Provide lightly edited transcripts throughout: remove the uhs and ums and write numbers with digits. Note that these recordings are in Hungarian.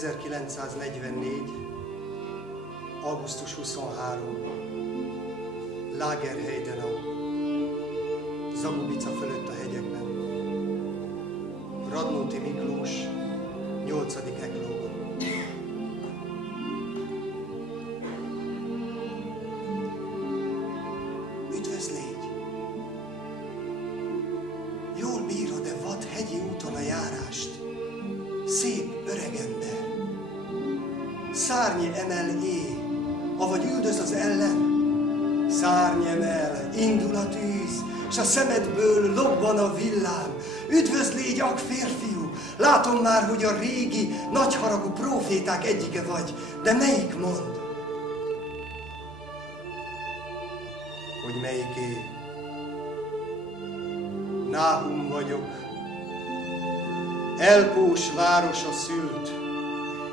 1944. augusztus 23. Lagerheidenau, Zagubica fölött a hegyekben. Radnóti Miklós, 8. eklóban. Üdvözlégy! Jól bírod-e vad hegyi úton a járást? Szép öregember! Szárny emel éj, avagy üldöz az ellen? Szárny emel, indul a tűz, s a szemedből lobban a villám. Üdvözlégy, ak férfiú! Látom már, hogy a régi, nagyharagú próféták egyike vagy, de melyik mond? Hogy melyiké? Náhum vagyok. Elkós városa szült,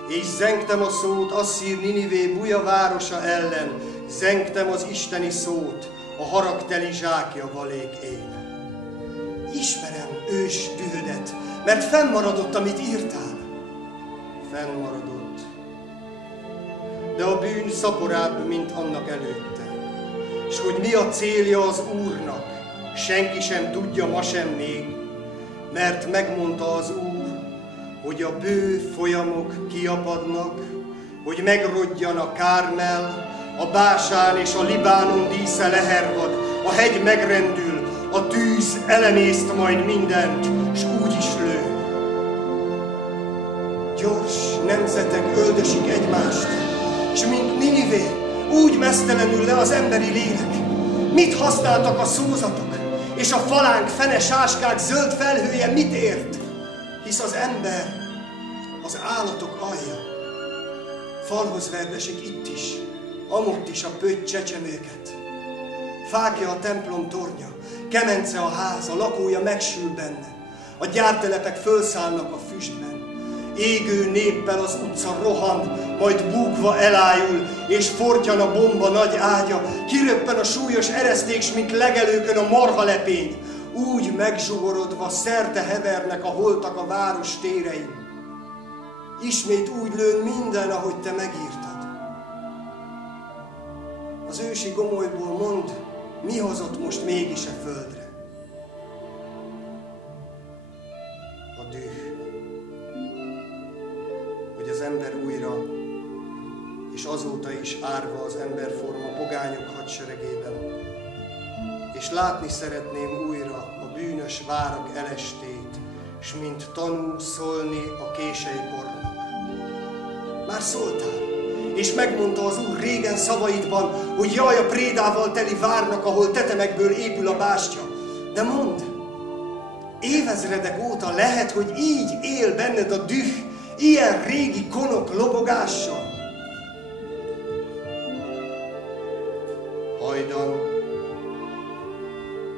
és zengtem a szót Asszír Ninivé buja városa ellen, zengtem az isteni szót, a haragteli zsákja valék én. Ismerem ős dühödet, mert fennmaradott, amit írtál. Fennmaradott. De a bűn szaporább, mint annak előtte. És hogy mi a célja az Úrnak, senki sem tudja ma sem még, mert megmondta az Úr, hogy a bő folyamok kiapadnak, hogy megrodjan a Kármel, a Básán és a Libánon dísze lehervad, a hegy megrendül, a tűz elemészt majd mindent, s úgy is lő. Gyors nemzetek öldösik egymást, s mint Ninivé, úgy meztelenül le az emberi lélek. Mit használtak a szózatok, és a falánk fene sáskák zöld felhője mit ért? Hisz az ember az állatok alja. Falhoz verdesik itt is, amott is a pötty csecsemőket. Fákja a templom tornya, kemence a ház, a lakója megsül benne. A gyártelepek fölszállnak a füstben. Égő néppel az utca rohan, majd búgva elájul, és fortyan a bomba nagy ágya, kiröppen a súlyos ereszték, s mint legelőkön a marhalepény. Úgy megzsugorodva szerte hevernek a holtak a város térein. Ismét úgy lőn minden, ahogy te megírtad. Az ősi gomolyból mondd, mi hozott most mégis a földre? A düh. Hogy az ember újra, és azóta is árva az emberforma pogányok hadseregében, és látni szeretném újra a bűnös várak elestét, s mint tanú szólni a kései kornak. Már szóltál, és megmondta az Úr régen szavaidban, hogy jaj a prédával teli várnak, ahol tetemekből épül a bástya. De mondd, évezredek óta lehet, hogy így él benned a düh, ilyen régi konok lobogással? Hajdan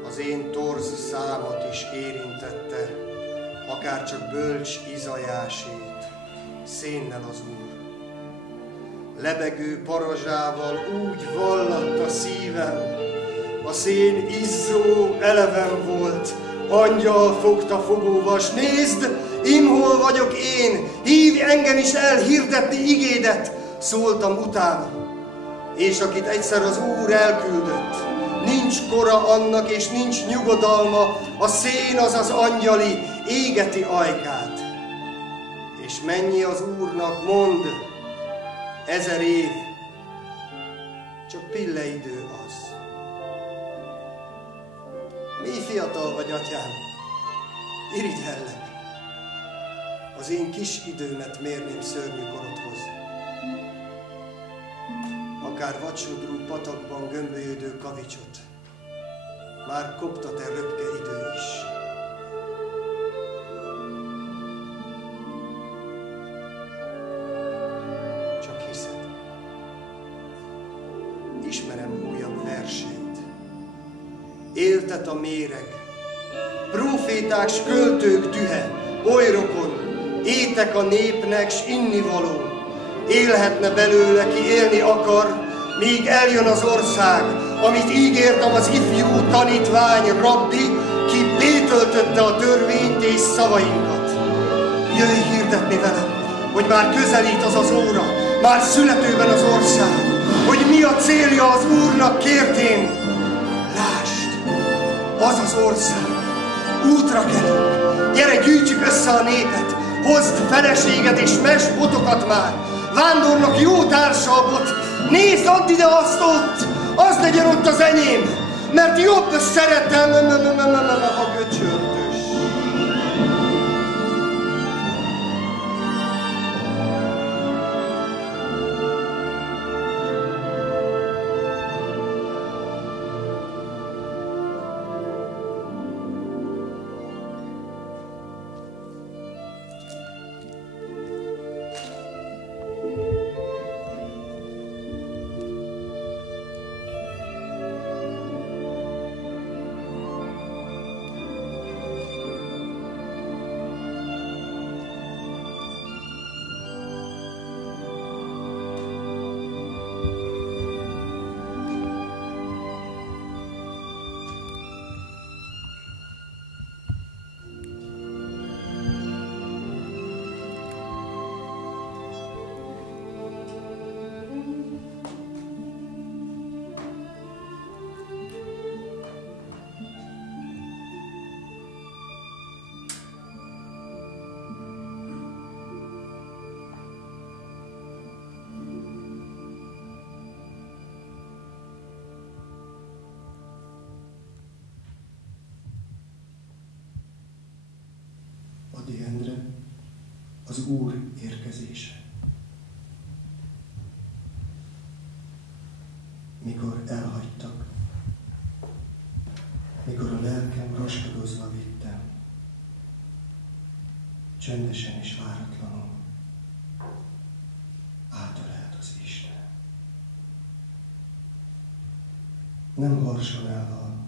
az én torz számat is érintette, akárcsak bölcs Izajásét, szénnel az Úr. Lebegő parazsával úgy vallatta szívem, a szén izzó eleven volt, angyal fogta fogóval, s nézd, imhol vagyok én, hívj engem is el hirdetni igédet, szóltam utána. És akit egyszer az Úr elküldött, nincs kora annak, és nincs nyugodalma, a szén az az angyali, égeti ajkát. És mennyi az Úrnak, mondd, 1000 év, csak pilleidő az. Mi fiatal vagy, atyám, irigyellek. Az én kis időmet mérném szörnyű korodhoz. Akár vadsodrú patakban gömbölyödő kavicsot, már koptat-e röpke idő is. Csak hiszed. Ismerem újabb verseit. Éltet a méreg, próféták s költők dühe, oly rokon, étek a népnek s innivaló. Élhetne belőle, ki élni akar, míg eljön az ország, amit ígértem az ifjú tanítvány rabbi, ki bétöltötte a törvényt és szavainkat. Jöjj hirdetni velem, hogy már közelít az az óra, már születőben az ország, hogy mi a célja az Úrnak kértén. Lásd, az az ország, útra kerül, gyere, gyűjtsük össze a népet, hozd feleséged és mes botokat már, vándornak jó társa a bot, nézd, add ide azt ott, az legyen ott az enyém, mert jobb szeretem a göcsörtös. Adi Endre, az Úr érkezése. Mikor elhagytak, mikor a lelkem roskadozva vittem, csendesen és váratlanul átölelt az Isten. Nem harsonával,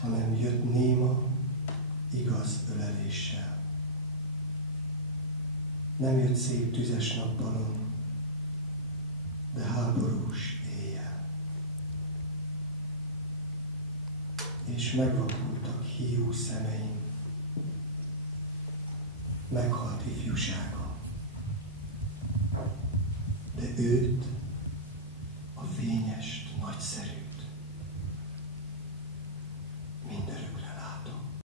hanem jött néma, igaz öleléssel. Nem jött szép tüzes nappalon, de háborús éjjel. És megvakultak hiú szemeim, meghalt ifjúságom, de őt